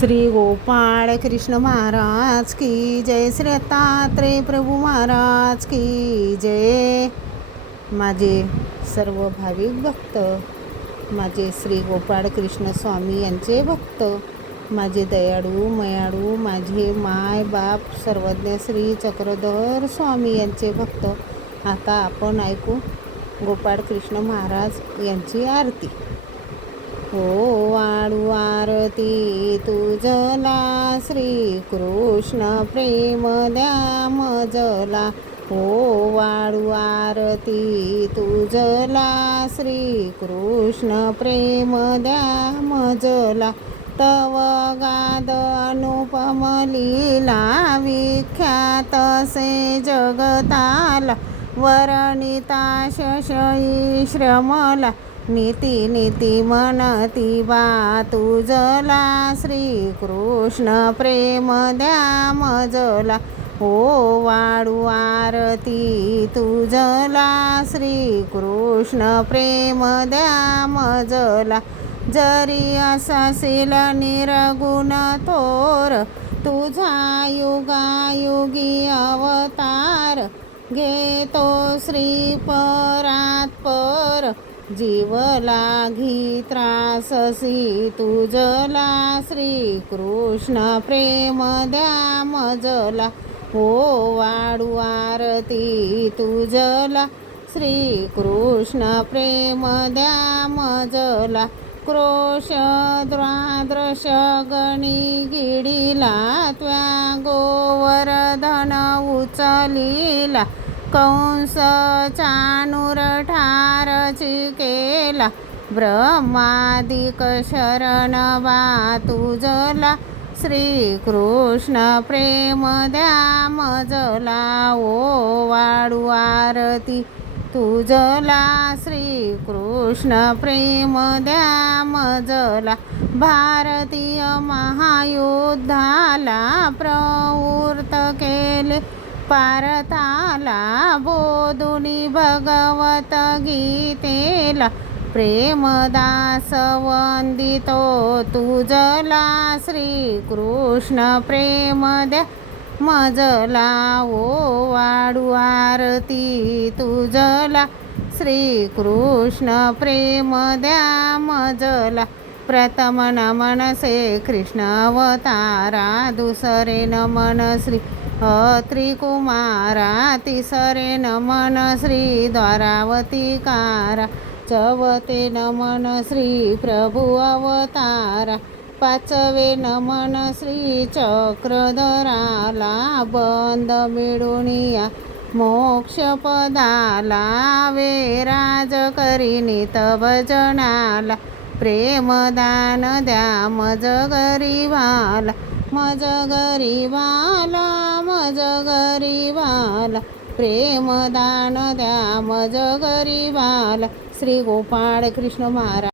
श्री गोपाळ कृष्ण महाराज की जय, श्री दत्तात्रेय प्रभू महाराज की जय। माझे सर्व भाविक भक्त, माझे श्री गोपाळ कृष्ण स्वामी यांचे भक्त, माझे दयाळू मयाळू, माझे माय बाप सर्वज्ञ श्री चक्रधर स्वामी यांचे भक्त, आता आपण ऐकू गोपाळ कृष्ण महाराज यांची आरती। हो वाळू आरती तुझला, श्री कृष्ण प्रेम द्या मजला। हो वाळू आरती तुझला, श्री कृष्ण प्रेम द्या मजला। तव गाद अनुपम लीला, विख्यात से जगताला। वर्णिता शशई श्रमला, नीती नीती म्हणती बा तुझला। श्री कृष्ण प्रेम द्या मजला। हो वाळू आरती तुझला, श्री कृष्ण प्रेम द्या मजला। जरी असासील निर्गुण थोर, तुझा युगायुगी अवतार। घेतो श्री परात्पर, जीव लागी त्राससी तुझला। श्री कृष्ण प्रेम द्या मजला। हो वाळू आरती तुझला, श्री कृष्ण प्रेम द्या मजला। क्रोश द्वादश गणी गिडीला, त्वा गोवर्धन उचलीला। कंस चाणूर ठार चिकेला, ब्रह्मादिक शरण बा तुझला। श्री कृष्ण प्रेम द्या मजला। ओ वाळू आरती तुझला, श्री कृष्ण प्रेम द्या मजला। भारतीय महायुद्धाला प्रवृत्त केले पारताला। बोधुनी भगवत गीतेला, प्रेमदास वंदितो तुझला। श्री कृष्ण प्रेम द्या मजला। ओ वाळू आरती तुझला, श्री कृष्ण प्रेम द्या मजला। प्रथम नमन से कृष्ण अवतारा, दुसरे नमन श्री त्रिकुमारा। तिसरे नमन श्री द्वारावतीकारा, चौथे नमन श्री प्रभु अवतारा। पाचवे नमन श्री चक्रधराला, बंद मिळुनिया मोक्ष पदाला। वेराज करीनी तव जनाला, प्रेमदान द्या मज गरीबाला। मज गरीबाला, मज गरीबाला, प्रेमदान द्या मज गरीबाला। श्री गोपाळ कृष्ण महाराज।